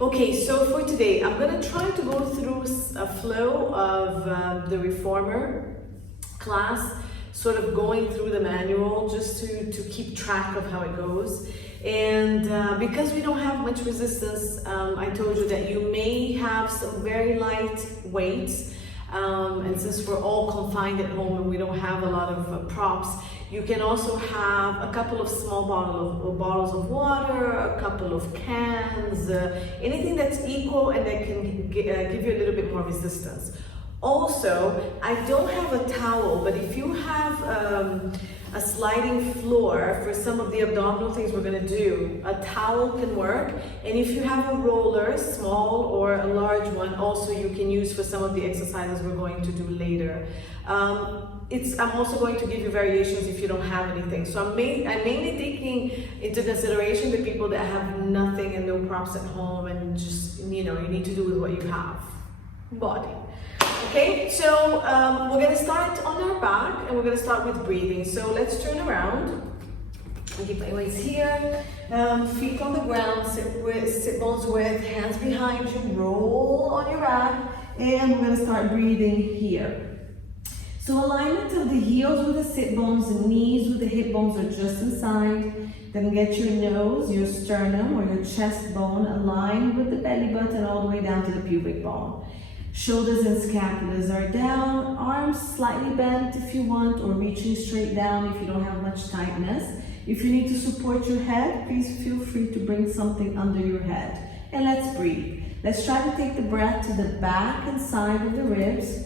Okay, so for today, I'm gonna try to go through a flow of the reformer class, sort of going through the manual just to keep track of how it goes. And because we don't have much resistance, I told you that you may have some very light weights. And since we're all confined at home and we don't have a lot of props, you can also have a couple of small bottles of water, a couple of cans, anything that's equal and that can give you a little bit more resistance. Also, I don't have a towel, but if you have a sliding floor for some of the abdominal things we're gonna do, a towel can work. And if you have a roller, small or a large one, also you can use for some of the exercises we're going to do later. I'm also going to give you variations if you don't have anything. So I'm mainly taking into consideration the people that have nothing and no props at home and just, you need to do with what you have. Body. Okay, so we're going to start on our back and we're going to start with breathing. So let's turn around. I'll keep my weights here. Feet on the ground, sit bones width, hands behind you, roll on your back, and we're going to start breathing here. So alignment of the heels with the sit bones, the knees with the hip bones are just inside. Then get your nose, your sternum or your chest bone aligned with the belly button all the way down to the pubic bone. Shoulders and scapulas are down, arms slightly bent if you want, or reaching straight down if you don't have much tightness. If you need to support your head, please feel free to bring something under your head. And let's breathe. Let's try to take the breath to the back and side of the ribs.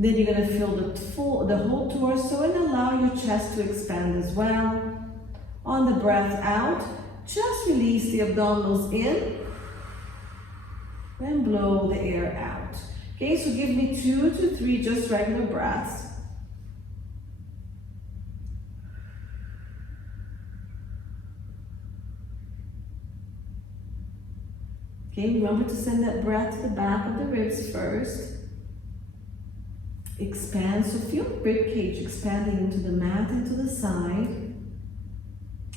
Then you're going to feel the whole torso and allow your chest to expand as well. On the breath out, just release the abdominals in. Then blow the air out. Okay, so give me 2 to 3 just regular breaths. Okay, remember to send that breath to the back of the ribs first. Expand, so feel the rib cage expanding into the mat and to the side.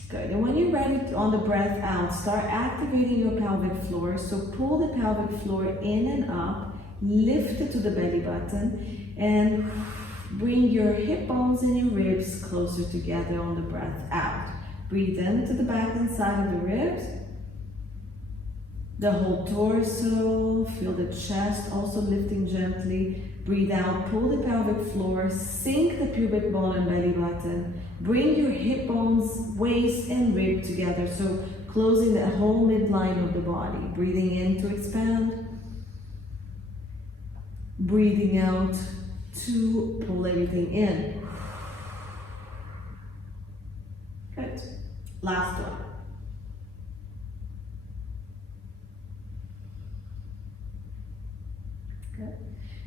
Good, and when you're ready on the breath out, start activating your pelvic floor. So pull the pelvic floor in and up, lift it to the belly button, and bring your hip bones and your ribs closer together on the breath out. Breathe in to the back and side of the ribs. The whole torso, feel the chest also lifting gently. Breathe out, pull the pelvic floor, sink the pubic bone and belly button. Bring your hip bones, waist and rib together. So closing the whole midline of the body. Breathing in to expand. Breathing out to pull everything in. Good. Last one. Good.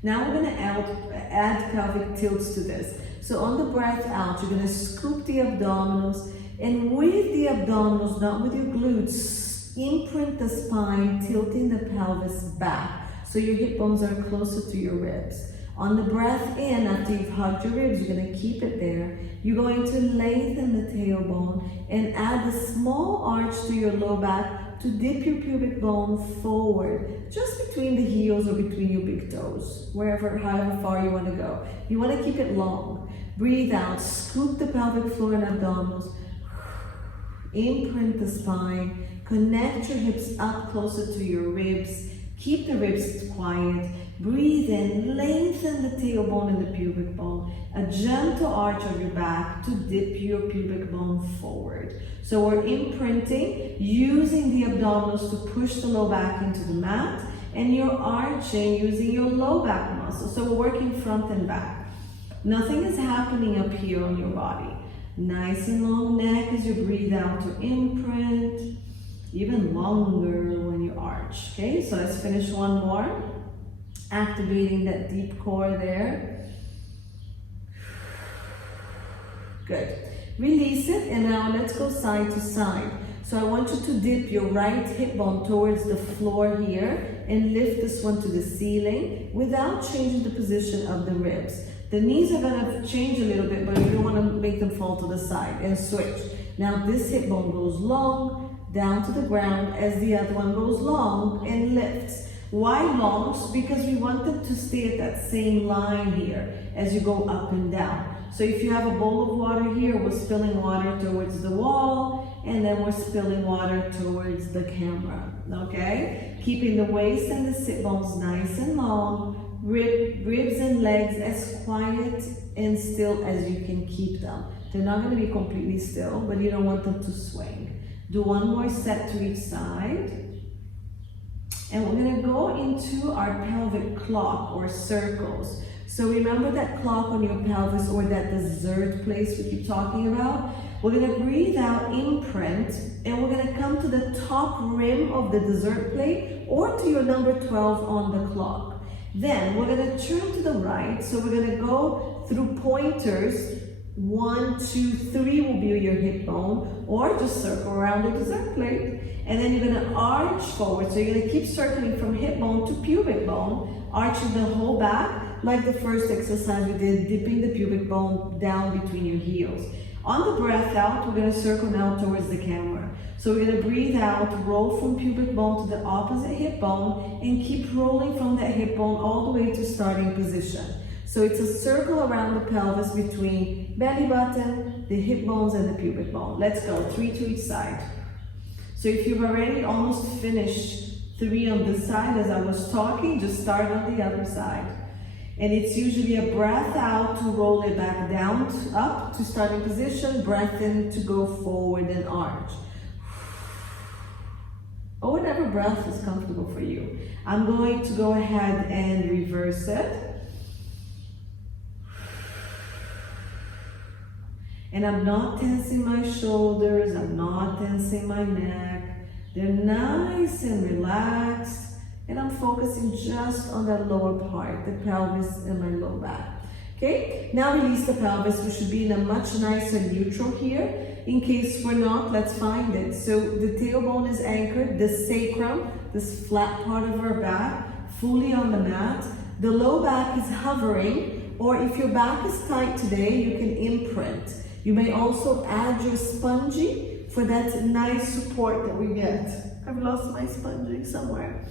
Now we're going to add pelvic tilts to this. So on the breath out, you're going to scoop the abdominals, and with the abdominals, not with your glutes, imprint the spine, tilting the pelvis back. So your hip bones are closer to your ribs. On the breath in, after you've hugged your ribs, you're going to keep it there. You're going to lengthen the tailbone and add a small arch to your low back to dip your pubic bone forward, just between the heels or between your big toes, however far you want to go. You want to keep it long. Breathe out, scoop the pelvic floor and abdominals, imprint the spine, connect your hips up closer to your ribs, keep the ribs quiet. Breathe in, lengthen the tailbone and the pubic bone. A gentle arch of your back to dip your pubic bone forward. So we're imprinting, using the abdominals to push the low back into the mat, and you're arching using your low back muscles. So we're working front and back. Nothing is happening up here on your body. Nice and long neck as you breathe out to imprint. Even longer when you arch. Okay, so let's finish one more. Activating that deep core there. Good. Release it, and now let's go side to side. So I want you to dip your right hip bone towards the floor here and lift this one to the ceiling without changing the position of the ribs. The knees are going to change a little bit, but you don't want to make them fall to the side, and switch. Now this hip bone goes long, down to the ground as the other one goes long and lifts. Why long? Because we want them to stay at that same line here as you go up and down. So if you have a bowl of water here, we're spilling water towards the wall, and then we're spilling water towards the camera, okay? Keeping the waist and the sit bones nice and long, ribs and legs as quiet and still as you can keep them. They're not gonna be completely still, but you don't want them to swing. Do one more set to each side. And we're gonna go into our pelvic clock or circles. So remember that clock on your pelvis or that dessert place we keep talking about? We're gonna breathe out, imprint, and we're gonna come to the top rim of the dessert plate or to your number 12 on the clock. Then we're gonna turn to the right. So we're gonna go through pointers. 1, 2, 3 will be your hip bone, or just circle around the dessert plate. And then you're gonna arch forward. So you're gonna keep circling from hip bone to pubic bone, arching the whole back, like the first exercise we did, dipping the pubic bone down between your heels. On the breath out, we're gonna circle now towards the camera. So we're gonna breathe out, roll from pubic bone to the opposite hip bone, and keep rolling from that hip bone all the way to starting position. So it's a circle around the pelvis between belly button, the hip bones, and the pubic bone. Let's go, 3 to each side. So if you've already almost finished 3 on this side as I was talking, just start on the other side. And it's usually a breath out to roll it back down, up to starting position, breath in to go forward and arch. Or whatever breath is comfortable for you. I'm going to go ahead and reverse it. And I'm not tensing my shoulders, I'm not tensing my neck. They're nice and relaxed. And I'm focusing just on that lower part, the pelvis and my low back. Okay, now release the pelvis. We should be in a much nicer neutral here. In case we're not, let's find it. So the tailbone is anchored, the sacrum, this flat part of our back, fully on the mat. The low back is hovering, or if your back is tight today, you can imprint. You may also add your spongy for that nice support that we get. I've lost my spongy somewhere.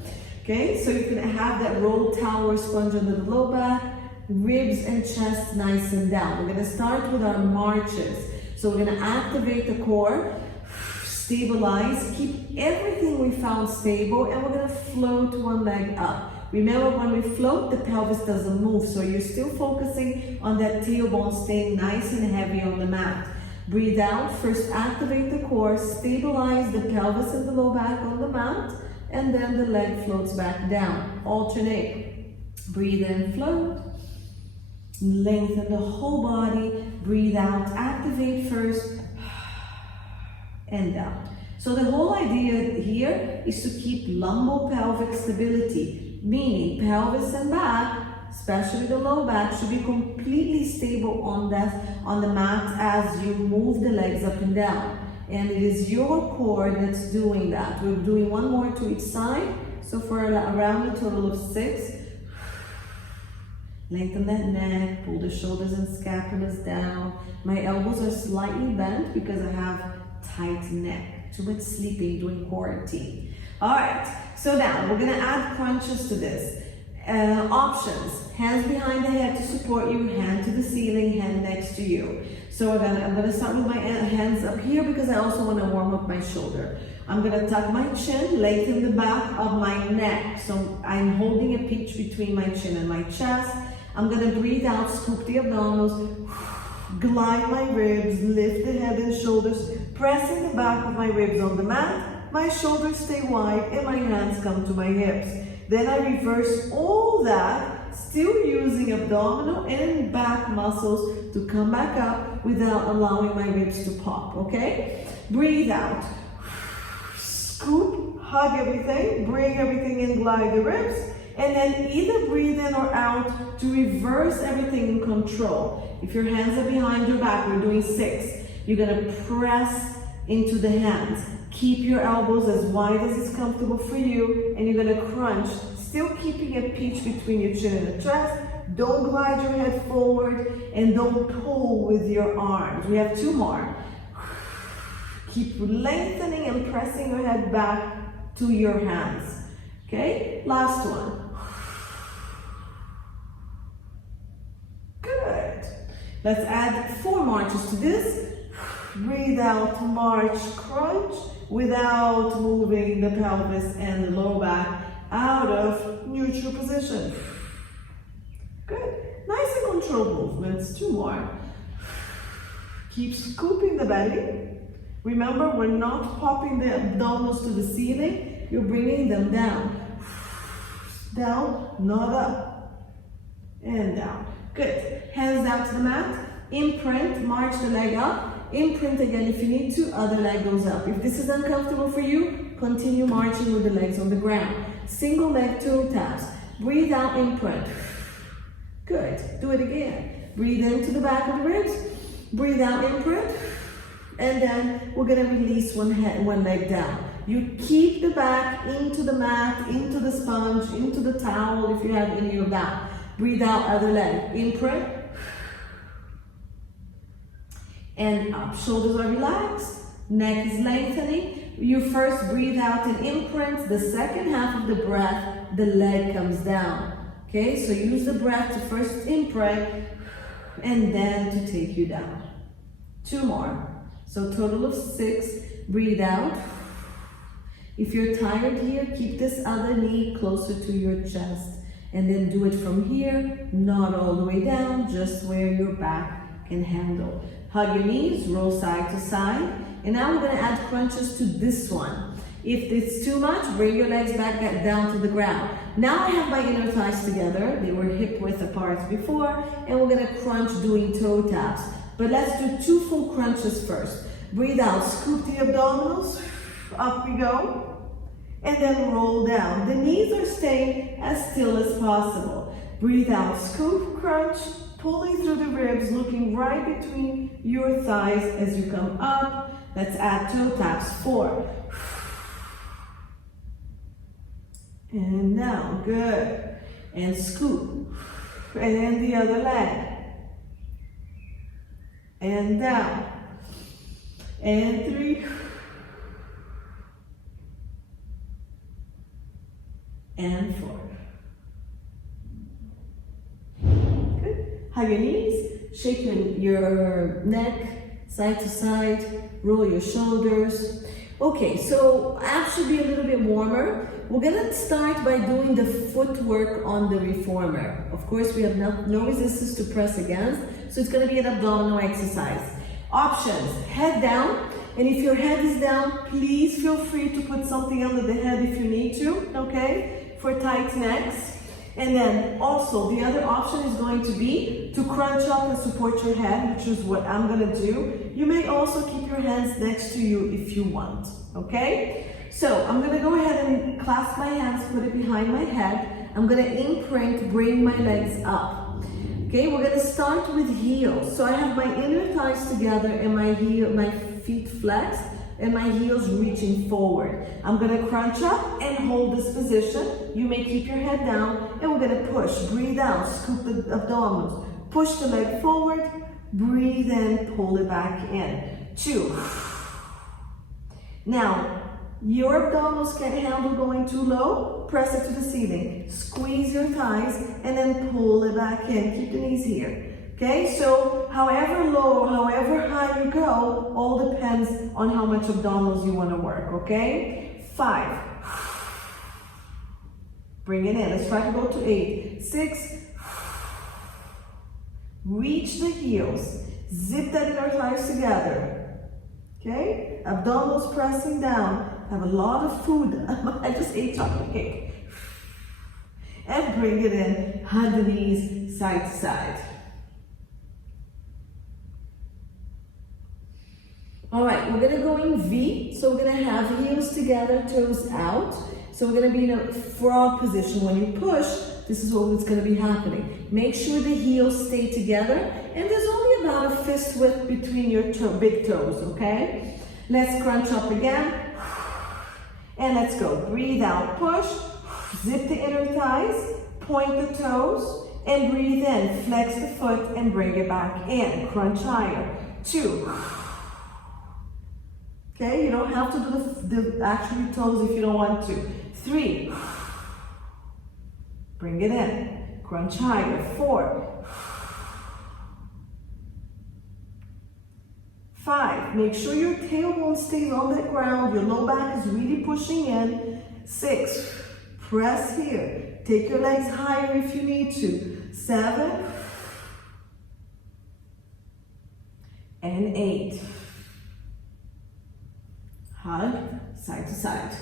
Okay, so you can have that roll tower sponge under the low back, ribs and chest nice and down. We're gonna start with our marches. So we're gonna activate the core, stabilize, keep everything we found stable, and we're gonna float one leg up. Remember, when we float, the pelvis doesn't move, so you're still focusing on that tailbone staying nice and heavy on the mat. Breathe out, first activate the core, stabilize the pelvis and the low back on the mat, and then the leg floats back down. Alternate. Breathe in, float. Lengthen the whole body. Breathe out, activate first, and down. So the whole idea here is to keep lumbopelvic stability, meaning pelvis and back, especially the low back, should be completely stable on the mat as you move the legs up and down. And it is your core that's doing that. We're doing one more to each side. So for around a total of 6. Lengthen that neck, pull the shoulders and scapulas down. My elbows are slightly bent because I have tight neck. Too much sleeping during quarantine. All right, so now we're gonna add crunches to this. Options, hands behind the head to support you, hand to the ceiling, hand next to you. So I'm gonna start with my hands up here because I also wanna warm up my shoulder. I'm gonna tuck my chin, lengthen the back of my neck. So I'm holding a pinch between my chin and my chest. I'm gonna breathe out, scoop the abdominals, glide my ribs, lift the head and shoulders, pressing the back of my ribs on the mat. My shoulders stay wide and my hands come to my hips. Then I reverse all that, still using abdominal and back muscles to come back up without allowing my ribs to pop, okay? Breathe out. Scoop, hug everything, bring everything in, glide the ribs, and then either breathe in or out to reverse everything in control. If your hands are behind your back, we're doing 6. You're gonna press into the hands. Keep your elbows as wide as is comfortable for you, and you're gonna crunch, still keeping a pinch between your chin and the chest. Don't glide your head forward, and don't pull with your arms. We have 2 more. Keep lengthening and pressing your head back to your hands. Okay, last one. Good. Let's add 4 marches to this. Breathe out, march, crunch, without moving the pelvis and the lower back out of neutral position. Good. Nice and controlled movements. 2 more. Keep scooping the belly. Remember, we're not popping the abdominals to the ceiling. You're bringing them down. Down, not up. And down. Good. Hands down to the mat. Imprint, march the leg up. Imprint again if you need to, other leg goes up. If this is uncomfortable for you, continue marching with the legs on the ground. Single leg toe taps. Breathe out, imprint. Good. Do it again. Breathe into the back of the ribs. Breathe out, imprint. And then we're gonna release one leg down. You keep the back into the mat, into the sponge, into the towel if you have any of that. Breathe out, other leg. Imprint. And up. Shoulders are relaxed. Neck is lengthening. You first breathe out and imprint. The second half of the breath, the leg comes down. Okay, so use the breath to first imprint and then to take you down. 2 more. So total of 6. Breathe out. If you're tired here, keep this other knee closer to your chest. And then do it from here, not all the way down, just where your back can handle. Hug your knees, roll side to side. And now we're gonna add crunches to this one. If it's too much, bring your legs back down to the ground. Now I have my inner thighs together. They were hip width apart before. And we're gonna crunch doing toe taps. But let's do 2 full crunches first. Breathe out, scoop the abdominals. Up we go. And then roll down. The knees are staying as still as possible. Breathe out, scoop, crunch. Pulling through the ribs, looking right between your thighs as you come up. Let's add toe taps. 4. And down, good. And scoop. And then the other leg. And down. And 3. And 4. Hug your knees, shake your neck side to side, roll your shoulders. Okay, so abs should be a little bit warmer. We're gonna start by doing the footwork on the reformer. Of course, we have no resistance to press against, so it's gonna be an abdominal exercise. Options, head down, and if your head is down, please feel free to put something under the head if you need to, okay, for tight necks. And then also the other option is going to be to crunch up and support your head, which is what I'm gonna do. You may also keep your hands next to you if you want, okay? So I'm gonna go ahead and clasp my hands, put it behind my head. I'm gonna imprint, bring my legs up. Okay, we're gonna start with heels. So I have my inner thighs together and my feet flexed and my heels reaching forward. I'm gonna crunch up and hold this position. You may keep your head down and we're gonna push. Breathe out, scoop the abdominals. Push the leg forward, breathe in, pull it back in. 2. Now, your abdominals can't handle going too low, press it to the ceiling. Squeeze your thighs and then pull it back in. Keep the knees here. Okay, so however low, however high you go, all depends on how much abdominals you want to work, okay? 5. Bring it in. Let's try to go to 8. 6. Reach the heels. Zip that inner thighs together. Okay? Abdominals pressing down. Have a lot of food. I just ate chocolate cake. And bring it in. Hug the knees side to side. All right, we're gonna go in V. So we're gonna have heels together, toes out. So we're gonna be in a frog position. When you push, this is what's gonna be happening. Make sure the heels stay together. And there's only about a fist width between your big toes, okay? Let's crunch up again. And let's go. Breathe out, push. Zip the inner thighs, point the toes, and breathe in. Flex the foot and bring it back in. Crunch higher. 2. Okay, you don't have to do the actually toes if you don't want to. 3. Bring it in. Crunch higher. 4. 5. Make sure your tailbone stays on the ground. Your low back is really pushing in. 6. Press here. Take your legs higher if you need to. 7. And 8. Hug, side to side.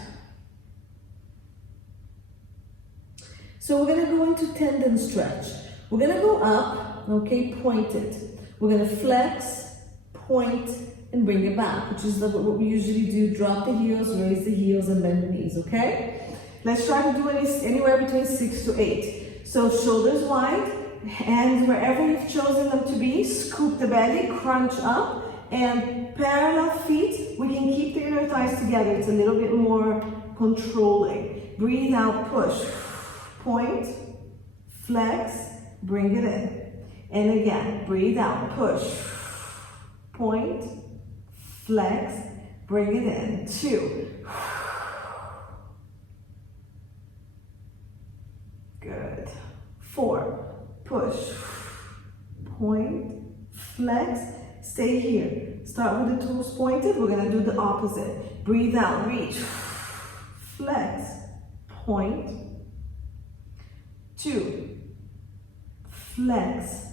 So we're gonna go into tendon stretch. We're gonna go up, okay, point it. We're gonna flex, point, and bring it back, which is what we usually do. Drop the heels, raise the heels, and bend the knees, okay? Let's try to do anywhere between 6 to 8. So shoulders wide, hands wherever you've chosen them to be. Scoop the belly, crunch up, and parallel feet. We can keep the inner thighs together. It's a little bit more controlling. Breathe out, push. Point, flex, bring it in. And again, breathe out, push. Point, flex, bring it in. 2. Good. 4. Push. Point. Flex. Stay here. Start with the toes pointed. We're going to do the opposite. Breathe out. Reach. Flex. Point. 2. Flex.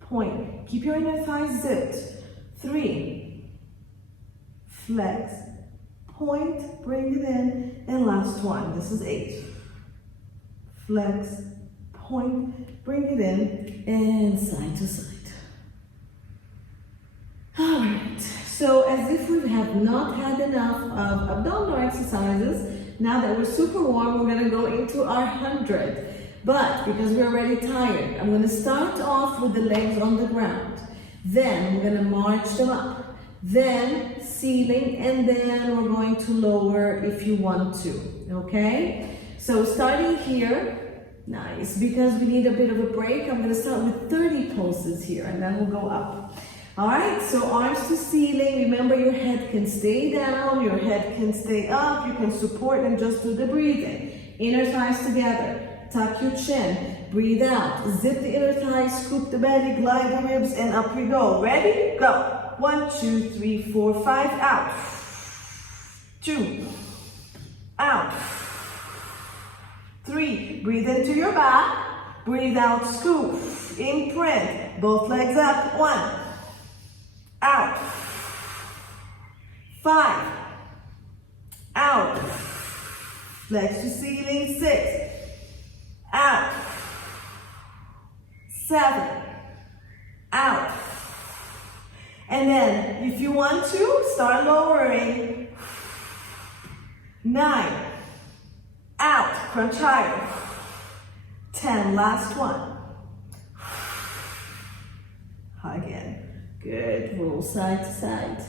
Point. Keep your inner thighs zipped. 3. Flex. Point. Bring it in. And last one. This is 8. Flex, point, bring it in, and side to side. All right, so as if we have not had enough of abdominal exercises, now that we're super warm, we're gonna go into our 100. But because we're already tired, I'm gonna start off with the legs on the ground. Then we're gonna march them up. Then ceiling, and then we're going to lower if you want to, okay? So starting here, nice, because we need a bit of a break, I'm gonna start with 30 pulses here, and then we'll go up. All right, so arms to ceiling. Remember, your head can stay down, your head can stay up, you can support and just do the breathing. Inner thighs together, tuck your chin, breathe out, zip the inner thighs, scoop the belly, glide the ribs, and up we go. Ready? Go. 1, 2, 3, 4, 5, out. 2, out. 3, breathe into your back, breathe out, scoop, imprint, both legs up, 1, out, 5, out, legs to ceiling, 6, out, 7, out, and then if you want to, start lowering, 9, out, crunch higher. 10, last one. Again. Good, roll side to side.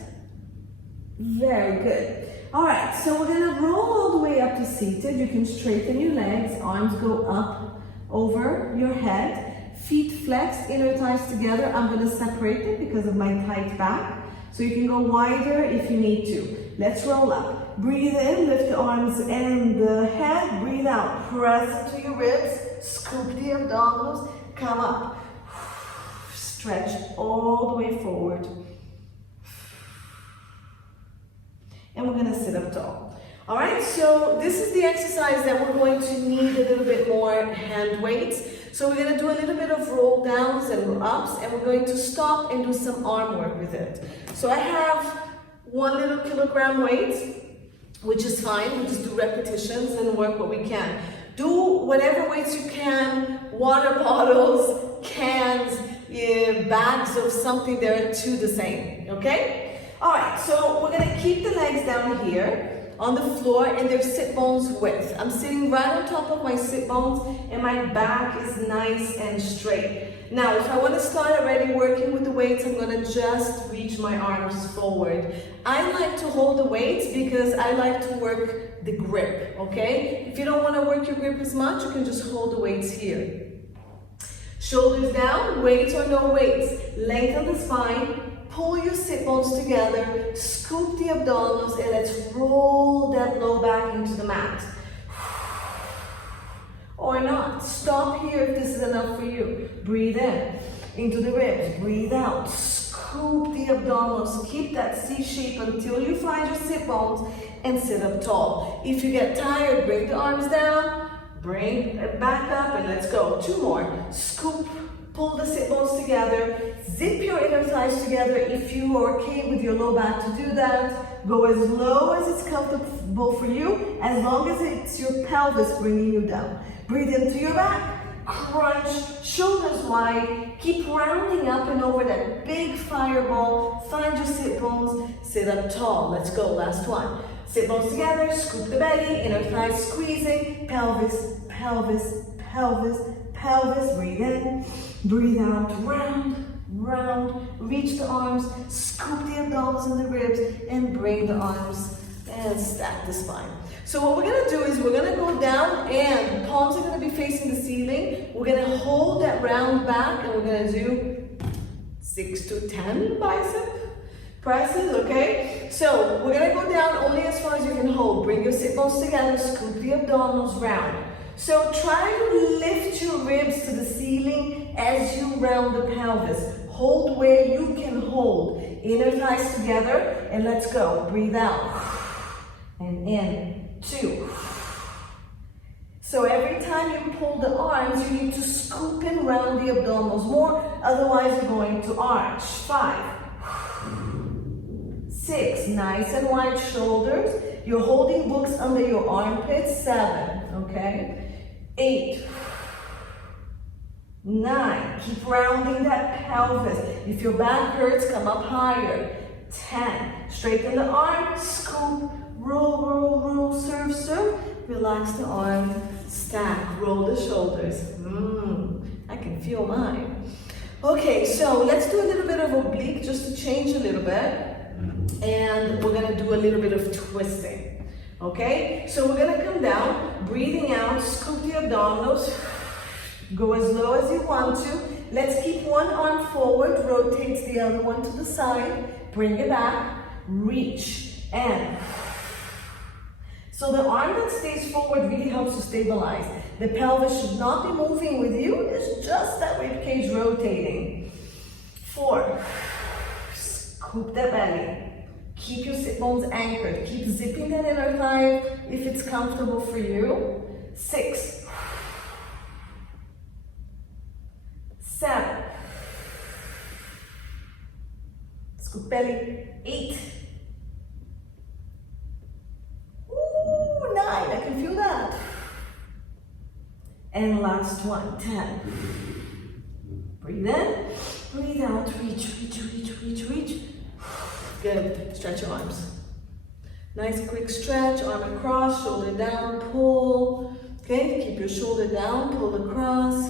Very good. All right, so we're gonna roll all the way up to seated. You can straighten your legs, arms go up over your head, feet flexed, inner thighs together. I'm gonna separate them because of my tight back. So you can go wider if you need to. Let's roll up. Breathe in, lift the arms and the head. Breathe out, press into your ribs, scoop the abdominals, come up. Stretch all the way forward. And we're gonna sit up tall. All right, so this is the exercise that we're going to need a little bit more hand weights. So we're gonna do a little bit of roll downs and ups, and we're going to stop and do some arm work with it. So I have 1 little kilogram weight, which is fine. We just do repetitions and work what we can. Do whatever weights you can, water bottles, cans, bags of something, they're two the same, okay? All right, so we're gonna keep the legs down here on the floor and their sit bones width. I'm sitting right on top of my sit bones and my back is nice and straight. Now, if I want to start already working with the weights, I'm going to just reach my arms forward. I like to hold the weights because I like to work the grip, okay? If you don't want to work your grip as much, you can just hold the weights here. Shoulders down, weights or no weights. Lengthen the spine, pull your sit bones together, scoop the abdominals, and let's roll that low back into the mat. Or not. Stop here if this is enough for you. Breathe in into the ribs. Breathe out. Scoop the abdominals. Keep that C shape until you find your sit bones and sit up tall. If you get tired, bring the arms down. Bring it back up and let's go. 2 more. Scoop. Pull the sit bones together. Zip your inner thighs together. If you are okay with your low back to do that, go as low as it's comfortable for you, as long as it's your pelvis bringing you down. Breathe into your back, crunch, shoulders wide, keep rounding up and over that big fireball. Find your sit bones, sit up tall. Let's go, last one. Sit bones together, scoop the belly, inner thighs squeezing, pelvis, pelvis, pelvis, pelvis. Breathe in, breathe out, round, round, reach the arms, scoop the abdominals and the ribs, and bring the arms and stack the spine. So what we're gonna do is we're gonna go down and palms are gonna be facing the ceiling. We're gonna hold that round back and we're gonna do 6 to 10 bicep presses, okay? So we're gonna go down only as far as you can hold. Bring your sit bones together, scoop the abdominals round. So try to lift your ribs to the ceiling as you round the pelvis. Hold where you can hold. Inner thighs together and let's go. Breathe out and in. 2. So every time you pull the arms, you need to scoop and round the abdominals more, otherwise you're going to arch. 5. 6. Nice and wide shoulders. You're holding books under your armpits. 7. Okay. 8. 9. Keep rounding that pelvis. If your back hurts, come up higher. 10. Straighten the arm, scoop, roll, roll, roll, serve, serve. Relax the arm, stack, roll the shoulders. I can feel mine. Okay, so let's do a little bit of oblique just to change a little bit. And we're gonna do a little bit of twisting. Okay, so we're gonna come down, breathing out, scoop the abdominals. Go as low as you want to. Let's keep one arm forward, rotate the other one to the side, bring it back, reach, and so the arm that stays forward really helps to stabilize. The pelvis should not be moving with you, it's just that rib cage rotating. 4, scoop the belly. Keep your sit bones anchored. Keep zipping that inner thigh if it's comfortable for you. 6, 7, scoop belly. 8, 9, I can feel that. And last one, 10. Breathe in, breathe out, reach, reach, reach, reach, reach. Good, stretch your arms. Nice quick stretch, arm across, shoulder down, pull. Okay, keep your shoulder down, pull across.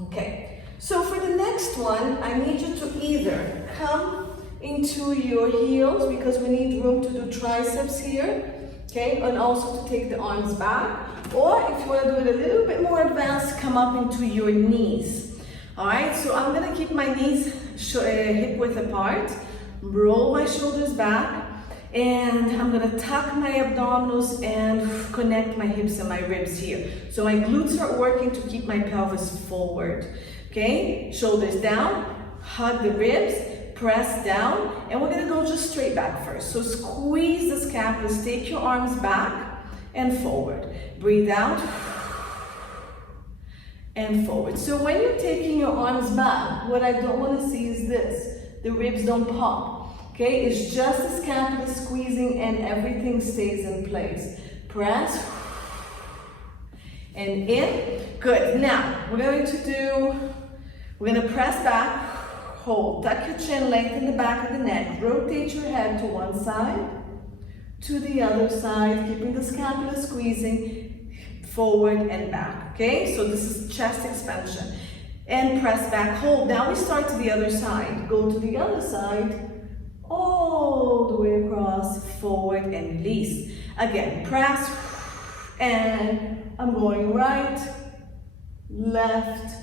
Okay, so for the next one, I need you to either come into your heels because we need room to do triceps here, okay, and also to take the arms back, or if you want to do it a little bit more advanced, come up into your knees. All right, so I'm gonna keep my knees hip width apart, roll my shoulders back, and I'm gonna tuck my abdominals and connect my hips and my ribs here. So my glutes are working to keep my pelvis forward. Okay, shoulders down, hug the ribs, press down, and we're gonna go just straight back first. So squeeze the scapulas, take your arms back and forward. Breathe out and forward. So when you're taking your arms back, what I don't wanna see is this. The ribs don't pop. Okay, it's just the scapula squeezing and everything stays in place. Press and in. Good. Now we're gonna press back, hold, tuck your chin, lengthen the back of the neck, rotate your head to one side, to the other side, keeping the scapula squeezing, forward and back. Okay, so this is chest expansion. And press back, hold. Now we start to the other side. Go to the other side. All the way across, forward and release. Again, press and I'm going right, left,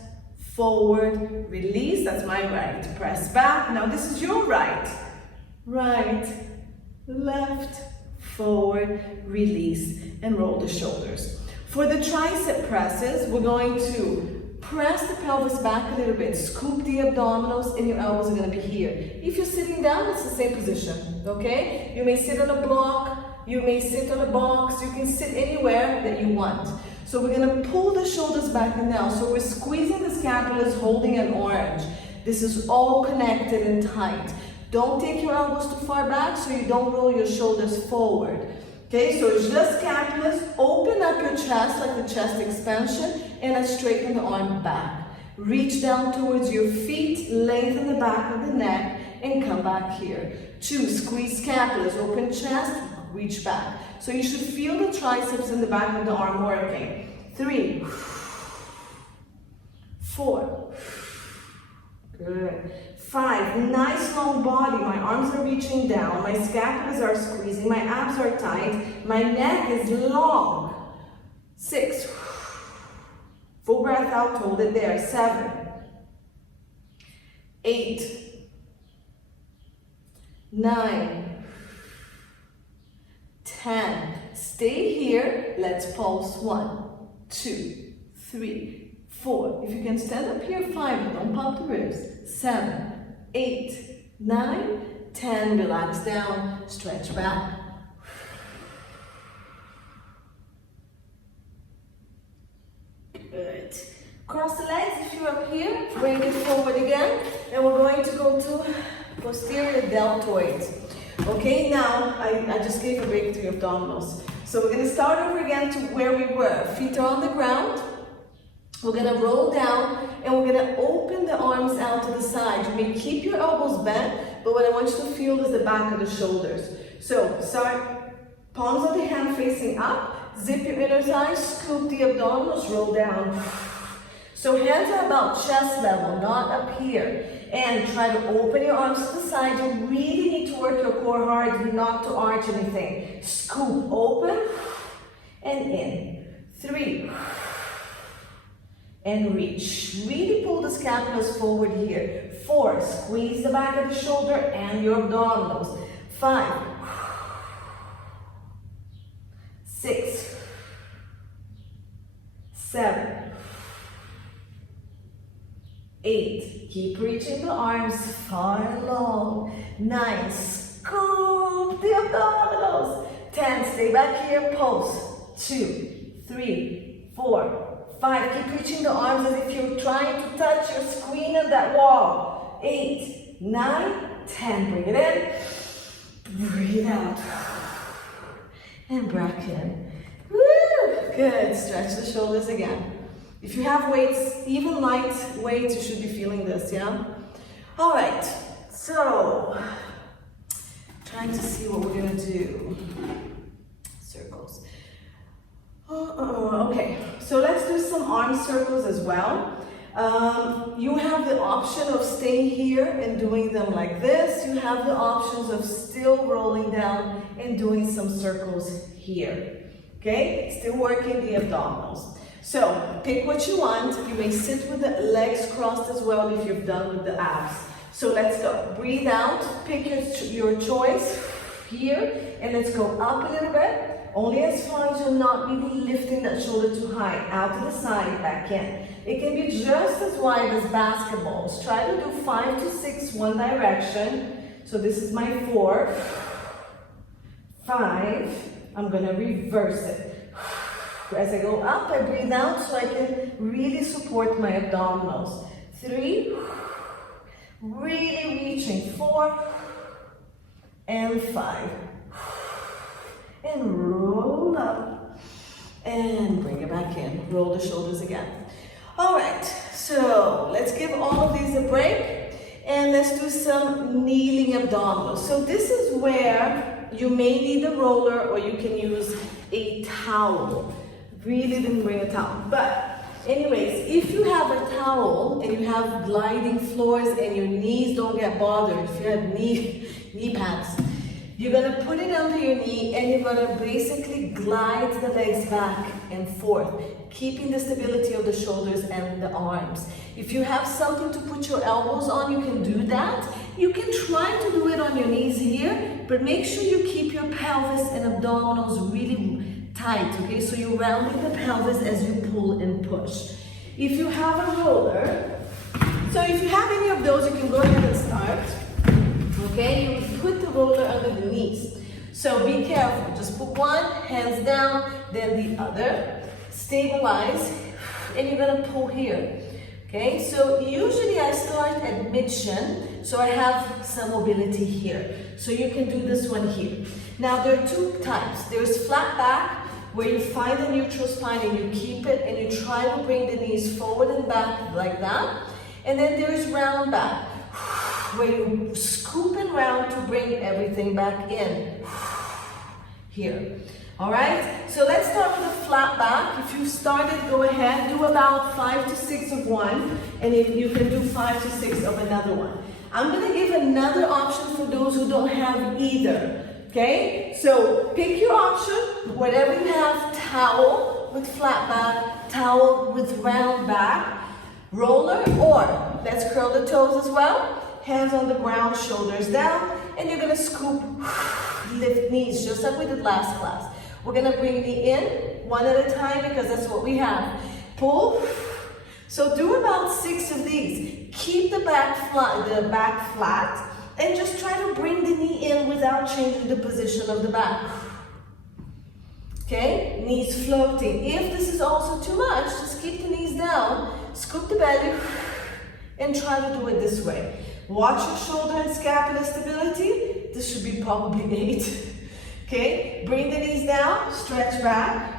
forward, release. That's my right. Press back. Now this is your right. Right, left, forward, release, and roll the shoulders. For the tricep presses, we're going to press the pelvis back a little bit, scoop the abdominals, and your elbows are going to be here. If you're sitting down, it's the same position, okay? You may sit on a block, you may sit on a box, you can sit anywhere that you want. So we're going to pull the shoulders back and down. So we're squeezing the scapulas, holding an orange. This is all connected and tight. Don't take your elbows too far back so you don't roll your shoulders forward. Okay, so it's just scapulas. Open up your chest like the chest expansion, and let's straighten the arm back. Reach down towards your feet, lengthen the back of the neck, and come back here. 2, squeeze scapulas, open chest, reach back. So you should feel the triceps in the back of the arm working. 3, 4, good. 5, nice long body. My arms are reaching down, my scapulas are squeezing, my abs are tight, my neck is long. 6, full breath out, hold it there. 7, 8, 9, 10. Stay here. Let's pulse. 1, 2, 3, 4. If you can stand up here, 5. Don't pump the ribs. 7, 8, 9, 10. Relax down. Stretch back. Good. Cross the legs if you're up here. Bring it forward again. And we're going to go to posterior deltoids. Okay, now I just gave a break to your abdominals. So we're going to start over again to where we were. Feet are on the ground. We're going to roll down and we're going to open the arms out to the side. You may keep your elbows bent, but what I want you to feel is the back of the shoulders. So start palms of the hand facing up. Zip your inner thighs, scoop the abdominals, roll down. So hands are about chest level, not up here. And try to open your arms to the side. You really need to work your core hard, not to arch anything. Scoop, open, and in. 3, and reach. Really pull the scapulas forward here. 4, squeeze the back of the shoulder and your abdominals. 5, 6, 7, 8, keep reaching the arms far and long. 9, scoop the abdominals. 10, stay back here, pulse. 2, 3, 4, 5, keep reaching the arms as if you're trying to touch your screen of that wall. 8, 9, 10, bring it in. Breathe out. And back in. Woo! Good, stretch the shoulders again. If you have weights, even light weights, you should be feeling this, yeah? All right, so, trying to see what we're gonna do. Circles. Okay, so let's do some arm circles as well. You have the option of staying here and doing them like this. You have the options of still rolling down and doing some circles here. Okay, still working the abdominals. So pick what you want. You may sit with the legs crossed as well if you've done with the abs. So let's go. Breathe out, pick your choice here, and let's go up a little bit. Only as far as you're not really lifting that shoulder too high. Out to the side, back in. It can be just as wide as basketballs. Try to do 5 to 6 one direction. So this is my 4, 5. I'm gonna reverse it. As I go up, I breathe out so I can really support my abdominals. 3, really reaching. 4, and 5. And roll up. And bring it back in. Roll the shoulders again. All right, so let's give all of these a break. And let's do some kneeling abdominals. So this is where you may need a roller or you can use a towel. Really didn't bring a towel, but anyways, if you have a towel and you have gliding floors and your knees don't get bothered, if you have knee pads, You're gonna put it under your knee and you're gonna basically glide the legs back and forth, keeping the stability of the shoulders and the arms. If you have something to put your elbows on, you can do that. You can try to do it on your knees here, but make sure you keep your pelvis and abdominals really tight, okay? So you're rounding the pelvis as you pull and push. If you have a roller, so if you have any of those, you can go ahead and start. Okay, you put the roller under the knees. So be careful, just put one, hands down, then the other. Stabilize, and you're gonna pull here. Okay, so usually I start at mid-shin, so I have some mobility here. So you can do this one here. Now there are two types. There's flat back, where you find a neutral spine and you keep it and you try to bring the knees forward and back like that. And then there's round back, where you scoop and round to bring everything back in. Here. All right, so let's start with a flat back. If you started, go ahead, do about 5 to 6 of one, and if you can do 5 to 6 of another one. I'm gonna give another option for those who don't have either, okay? So pick your option, whatever you have, towel with flat back, towel with round back, roller, or let's curl the toes as well, hands on the ground, shoulders down, and you're gonna scoop, lift knees, just like we did last class. We're gonna bring the in one at a time because that's what we have. Pull. So do about 6 of these. Keep the back flat, and just try to bring the knee in without changing the position of the back. Okay, knees floating. If this is also too much, just keep the knees down, scoop the belly, and try to do it this way. Watch your shoulder and scapula stability. This should be probably 8. Okay, bring the knees down, stretch back.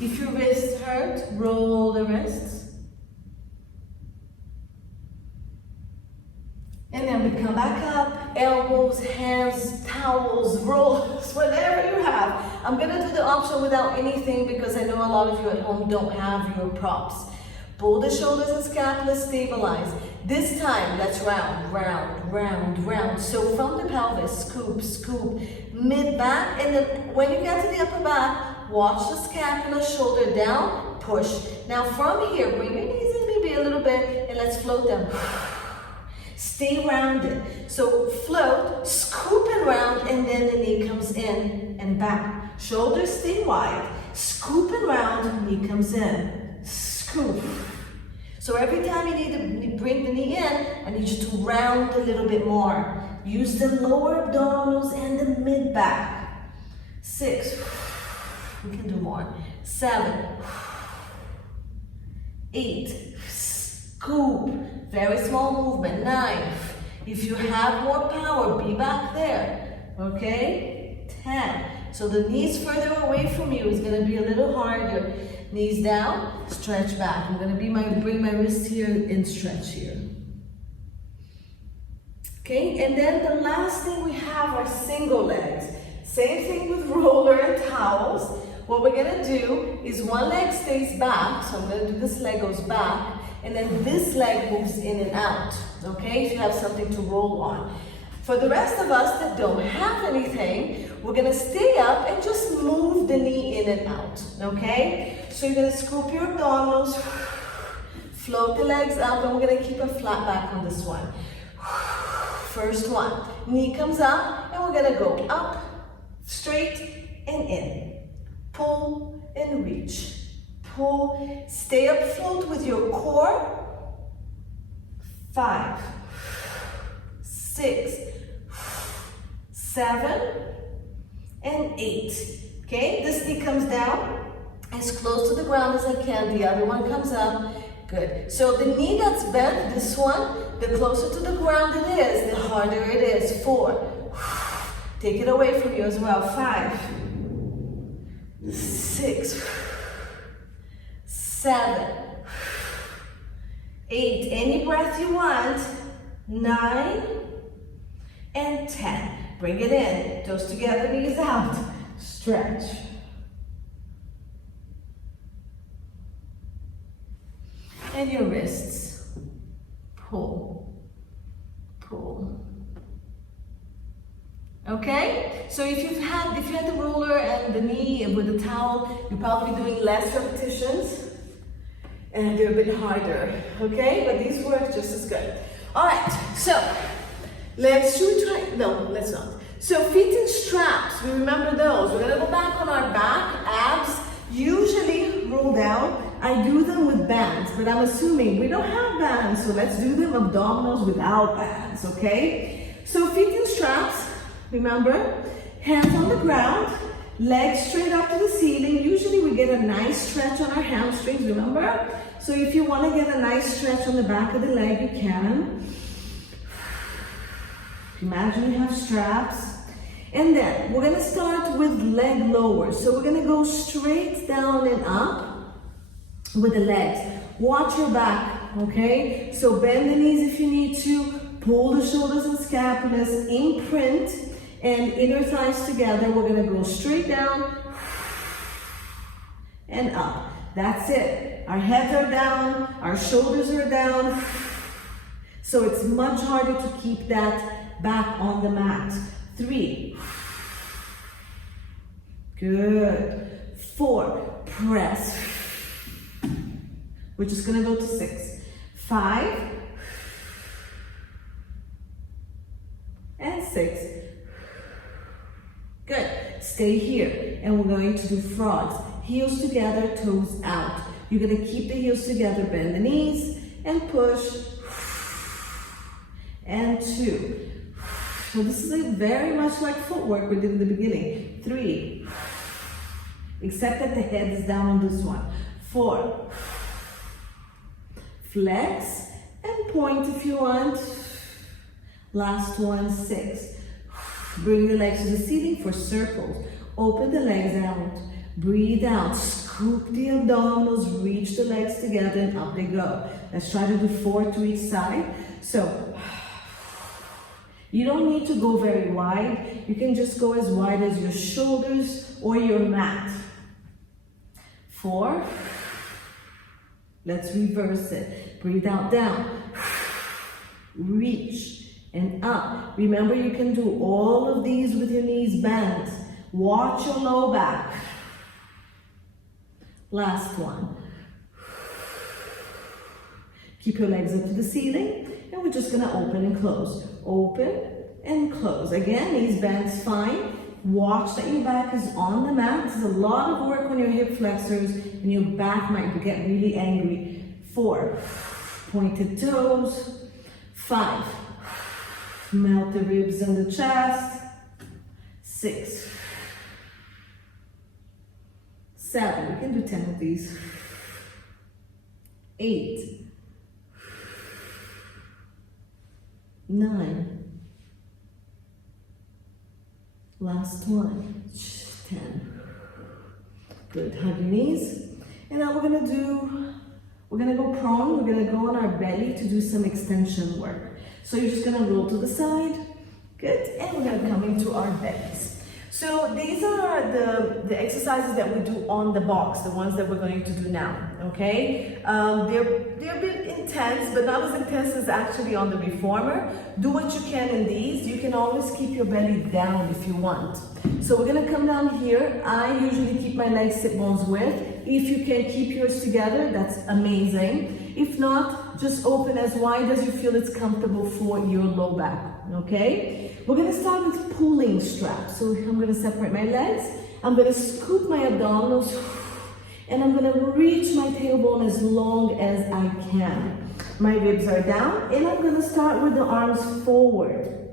If your wrists hurt, roll the wrists. And then we come back up, elbows, hands, towels, rolls, whatever you have. I'm gonna do the option without anything because I know a lot of you at home don't have your props. Pull the shoulders and scapula, stabilize. This time, let's round, round, round, round. So from the pelvis, scoop, scoop, mid-back, and then when you get to the upper back, watch the scapula, shoulder down, push. Now from here, bring your knees in maybe a little bit, and let's float them. Stay rounded. So float, scoop and round, and then the knee comes in and back. Shoulders stay wide, scoop and round, knee comes in, scoop. So every time you need to bring the knee in, I need you to round a little bit more. Use the lower abdominals and the mid-back. 6, we can do more. 7, 8, scoop, very small movement. 9, if you have more power, be back there, okay? 10, so the knees further away from you is gonna be a little harder. Knees down, stretch back. I'm gonna bring my wrist here and stretch here. Okay, and then the last thing we have are single legs. Same thing with roller and towels. What we're gonna do is one leg stays back, so I'm gonna do this leg goes back, and then this leg moves in and out, okay, if you have something to roll on. For the rest of us that don't have anything, we're gonna stay up and just move the knee in and out, okay? So you're gonna scoop your abdominals, float the legs up, and we're gonna keep a flat back on this one. First one, knee comes up, and we're gonna go up, straight, and in. Pull and reach. Pull, stay up, float with your core. 5, 6, 7, and 8. Okay, this knee comes down as close to the ground as I can. The other one comes up. Good. So the knee that's bent, this one, the closer to the ground it is, the harder it is. 4. Take it away from you as well. 5, 6, 7, 8. Any breath you want. 9 and 10. Bring it in. Toes together, knees out. Stretch. And your wrists. Pull. Okay? So if you had the roller and the knee with the towel, you're probably doing less repetitions and they're a bit harder. Okay? But these work just as good. Alright, so let's try. No, let's not. So feet in straps, we remember those. We're gonna go back on our back, abs, usually roll down. I do them with bands, but I'm assuming we don't have bands, so let's do them abdominals without bands, okay? So feet in straps, remember, hands on the ground, legs straight up to the ceiling. Usually we get a nice stretch on our hamstrings, remember? So if you want to get a nice stretch on the back of the leg, you can. Imagine you have straps. And then we're gonna start with leg lowers. So we're gonna go straight down and up with the legs. Watch your back, okay? So bend the knees if you need to, pull the shoulders and scapulas, imprint and inner thighs together. We're gonna go straight down and up. That's it. Our heads are down, our shoulders are down. So it's much harder to keep that back on the mat. 3. Good. 4. Press. We're just gonna go to 6. 5. And 6. Good. Stay here. And we're going to do frogs. Heels together, toes out. You're gonna keep the heels together, bend the knees, and push. And 2. So this is very much like footwork we did in the beginning. 3. Except that the head is down on this one. 4. Flex and point if you want. Last one, 6. Bring the legs to the ceiling for circles. Open the legs out. Breathe out. Scoop the abdominals. Reach the legs together and up they go. Let's try to do 4 to each side. So you don't need to go very wide. You can just go as wide as your shoulders or your mat. 4. Let's reverse it. Breathe out, down. Reach and up. Remember, you can do all of these with your knees bent. Watch your low back. Last one. Keep your legs up to the ceiling. And we're just gonna open and close. Open and close. Again, knees bent, fine. Watch that your back is on the mat. There's a lot of work on your hip flexors and your back might get really angry. 4, pointed toes. 5, melt the ribs and the chest. 6, 7, we can do 10 of these. 8, 9, last one, 10. Good, hug your knees. And now we're gonna go prone, we're gonna go on our belly to do some extension work. So you're just gonna roll to the side, good, and we're gonna come into our bellies. So these are the exercises that we do on the box, the ones that we're going to do now, okay? They're a bit intense, but not as intense as actually on the reformer. Do what you can in these. You can always keep your belly down if you want. So we're gonna come down here. I usually keep my legs hip bones width. If you can keep yours together, that's amazing. If not, just open as wide as you feel it's comfortable for your low back, okay? We're gonna start with pulling straps. So I'm gonna separate my legs. I'm gonna scoop my abdominals and I'm gonna reach my tailbone as long as I can. My ribs are down and I'm gonna start with the arms forward,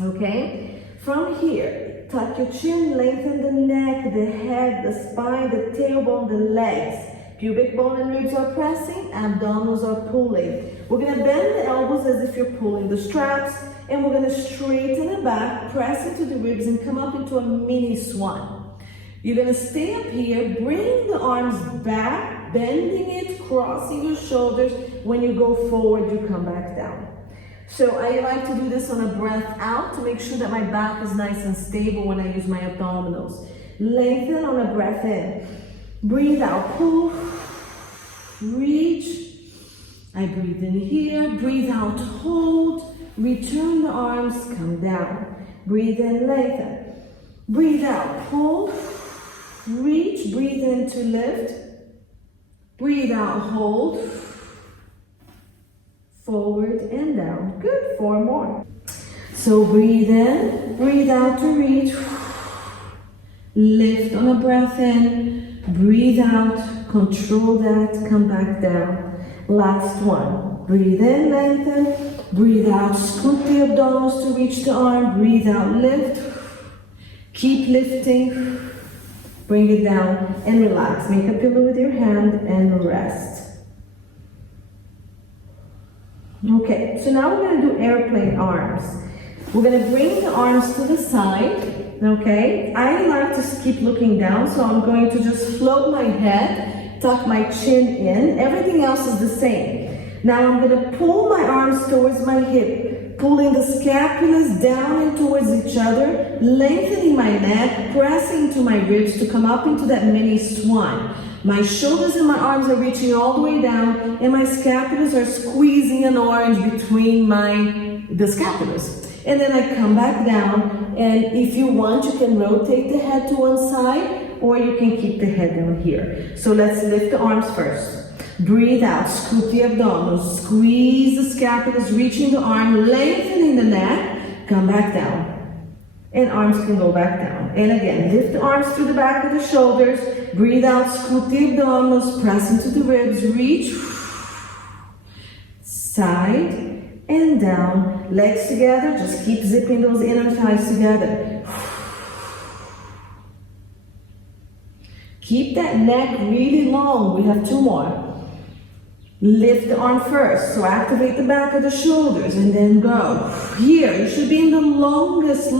okay? From here, tuck your chin, lengthen the neck, the head, the spine, the tailbone, the legs. Pubic bone and ribs are pressing, abdominals are pulling. We're gonna bend the elbows as if you're pulling the straps, and we're gonna straighten the back, press into the ribs, and come up into a mini swan. You're gonna stay up here, bring the arms back, bending it, crossing your shoulders. When you go forward, you come back down. So I like to do this on a breath out to make sure that my back is nice and stable when I use my abdominals. Lengthen on a breath in. Breathe out, pull, reach. I breathe in here, breathe out, hold, return the arms, come down. Breathe in, lengthen. Breathe out, pull. Reach, breathe in to lift. Breathe out, hold. Forward and down. Good, 4 more. So breathe in, breathe out to reach. Lift on a breath in, breathe out, control that, come back down. Last one. Breathe in, lengthen. Breathe out, scoop the abdominals to reach the arm. Breathe out, lift. Keep lifting. Bring it down and relax. Make a pillow with your hand and rest. Okay, so now we're going to do airplane arms. We're going to bring the arms to the side, okay? I like to keep looking down, so I'm going to just float my head, tuck my chin in. Everything else is the same. Now I'm going to pull my arms towards my hip, pulling the scapulas down and towards each other, lengthening my neck, pressing to my ribs to come up into that mini swan. My shoulders and my arms are reaching all the way down, and my scapulas are squeezing an orange between the scapulas. And then I come back down, and if you want, you can rotate the head to one side, or you can keep the head down here. So let's lift the arms first. Breathe out, scoop the abdominals, squeeze the scapulas, reaching the arm, lengthening the neck, come back down. And arms can go back down. And again, lift the arms through the back of the shoulders, breathe out, scoop the abdominals, press into the ribs, reach, side, and down, legs together, just keep zipping those inner thighs together. Keep that neck really long, we have 2 more. Lift the arm first, so activate the back of the shoulders and then go. Here, you should be in the longest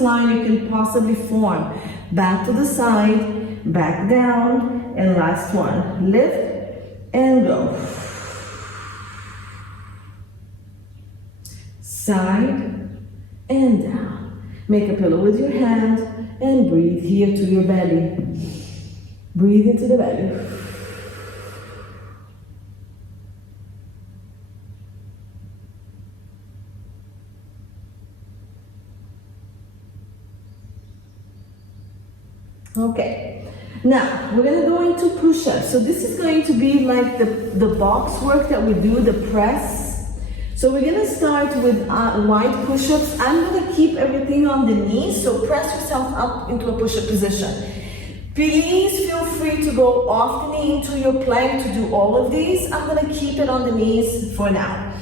line you can possibly form. Back to the side, back down, and last one. Lift and go. Side and down. Make a pillow with your hand and breathe here to your belly. Breathe into the belly. Okay, now we're going to go into push-ups. So this is going to be like the box work that we do, the press. So we're going to start with wide push-ups. I'm going to keep everything on the knees, so press yourself up into a push-up position. Please feel free to go off the knee into your plank to do all of these. I'm going to keep it on the knees for now.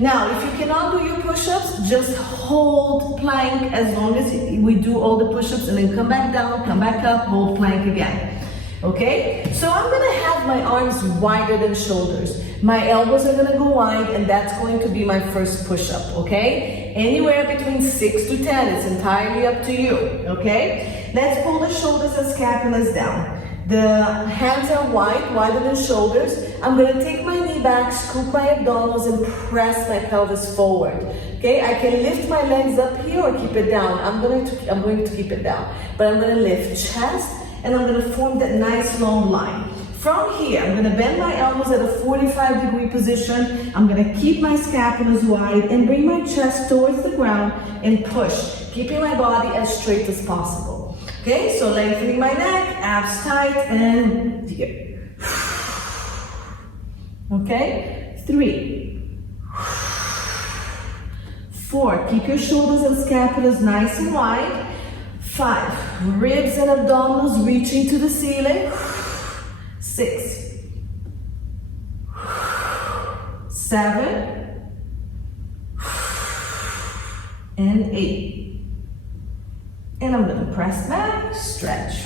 Now, if you cannot do your push-ups, just hold plank as long as we do all the push-ups, and then come back down, come back up, hold plank again. Okay? So I'm going to have my arms wider than shoulders. My elbows are going to go wide, and that's going to be my first push-up. Okay? Anywhere between 6 to 10. It's entirely up to you. Okay? Let's pull the shoulders and scapulas down. The hands are wide, wider than shoulders. I'm going to take my knee back, scoop my abdominals, and press my pelvis forward. Okay, I can lift my legs up here or keep it down. I'm going to keep it down. But I'm going to lift chest, and I'm going to form that nice long line. From here, I'm going to bend my elbows at a 45-degree position. I'm going to keep my scapulas wide and bring my chest towards the ground and push, keeping my body as straight as possible. Okay, so lengthening my neck, abs tight, and here. Okay, 3, 4, keep your shoulders and scapulas nice and wide. 5, ribs and abdominals reaching to the ceiling. 6, 7, and 8. And I'm going to press back, stretch.